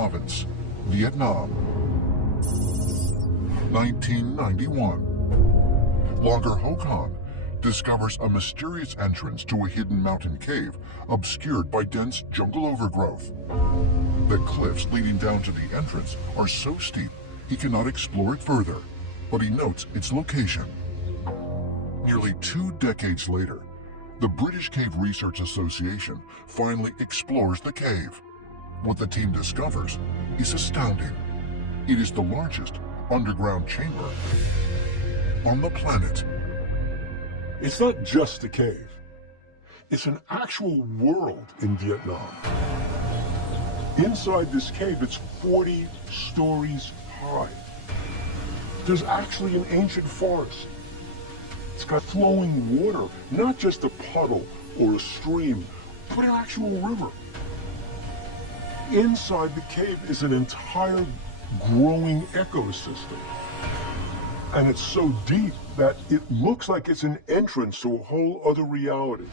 Province, Vietnam. 1991. Logger Ho Khan discovers a mysterious entrance to a hidden mountain cave obscured by dense jungle overgrowth. The cliffs leading down to the entrance are so steep he cannot explore it further, but he notes its location. Nearly 2 decades later, the British Cave Research Association finally explores the cave. What the team discovers is astounding. It is the largest underground chamber on the planet. It's not just a cave. It's an actual world in Vietnam. Inside this cave, it's 40 stories high. There's actually an ancient forest. It's got flowing water, not just a puddle or a stream, but an actual river. Inside the cave is an entire growing ecosystem. And it's so deep that it looks like it's an entrance to a whole other reality.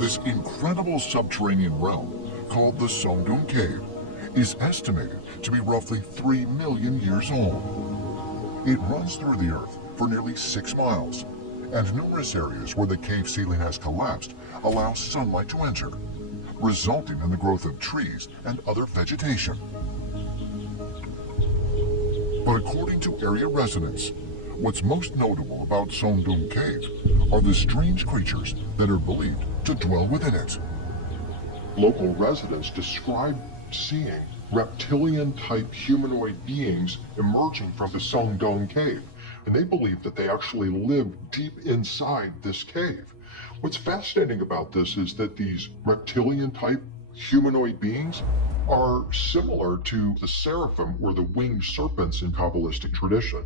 This incredible subterranean realm, called the Son Doong Cave, is estimated to be roughly 3 million years old. It runs through the earth for nearly 6 miles, and numerous areas where the cave ceiling has collapsed allow sunlight to enter, resulting in the growth of trees and other vegetation. But according to area residents, what's most notable about Son Doong Cave are the strange creatures that are believed to dwell within it. Local residents describe seeing reptilian-type humanoid beings emerging from the Son Doong Cave, and they believe that they actually live deep inside this cave. What's fascinating about this is that these reptilian-type humanoid beings are similar to the seraphim or the winged serpents in Kabbalistic tradition.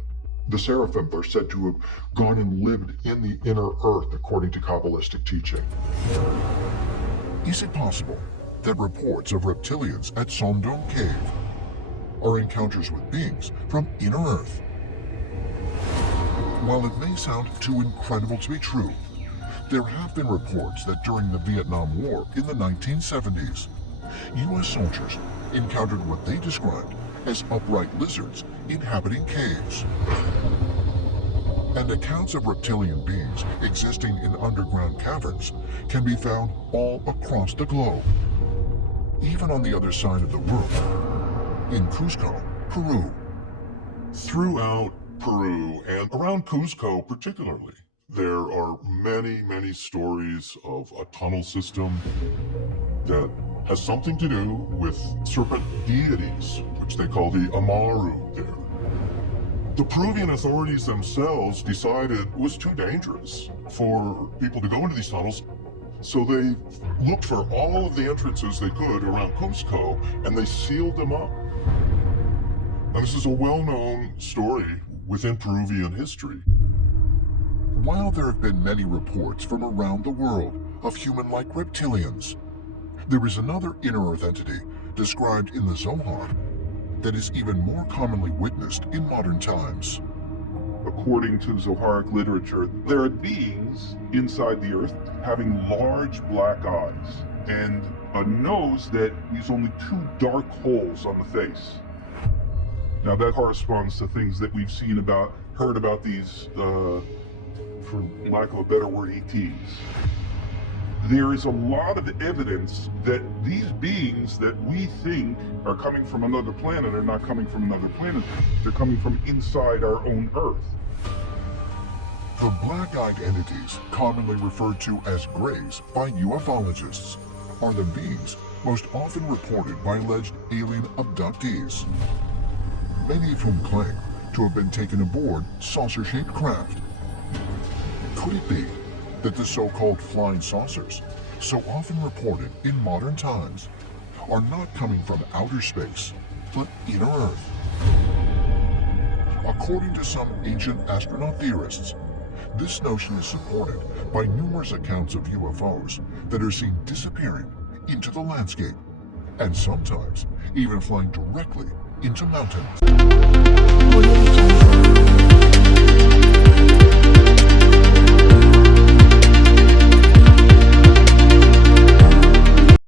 The seraphim are said to have gone and lived in the inner earth according to Kabbalistic teaching. Is it possible that reports of reptilians at Son Doong Cave are encounters with beings from inner earth? While it may sound too incredible to be true, there have been reports that during the Vietnam War in the 1970s, U.S. soldiers encountered what they described as upright lizards inhabiting caves. And accounts of reptilian beings existing in underground caverns can be found all across the globe, even on the other side of the world, in Cusco, Peru. Throughout Peru and around Cuzco particularly, there are many, many stories of a tunnel system that has something to do with serpent deities, which they call the Amaru there. The Peruvian authorities themselves decided it was too dangerous for people to go into these tunnels, so they looked for all of the entrances they could around Cuzco, and they sealed them up. And this is a well-known story within Peruvian history. While there have been many reports from around the world of human-like reptilians, there is another inner earth entity described in the Zohar that is even more commonly witnessed in modern times. According to Zoharic literature, there are beings inside the earth having large black eyes and a nose that leaves only 2 dark holes on the face. Now that corresponds to things that we've heard about these, for lack of a better word, ETs. There is a lot of evidence that these beings that we think are coming from another planet are not coming from another planet. They're coming from inside our own Earth. The black-eyed entities, commonly referred to as Greys by ufologists, are the beings most often reported by alleged alien abductees, many of whom claim to have been taken aboard saucer-shaped craft. Could it be that the so-called flying saucers, so often reported in modern times, are not coming from outer space, but inner Earth? According to some ancient astronaut theorists, this notion is supported by numerous accounts of UFOs that are seen disappearing into the landscape, and sometimes even flying directly into mountains.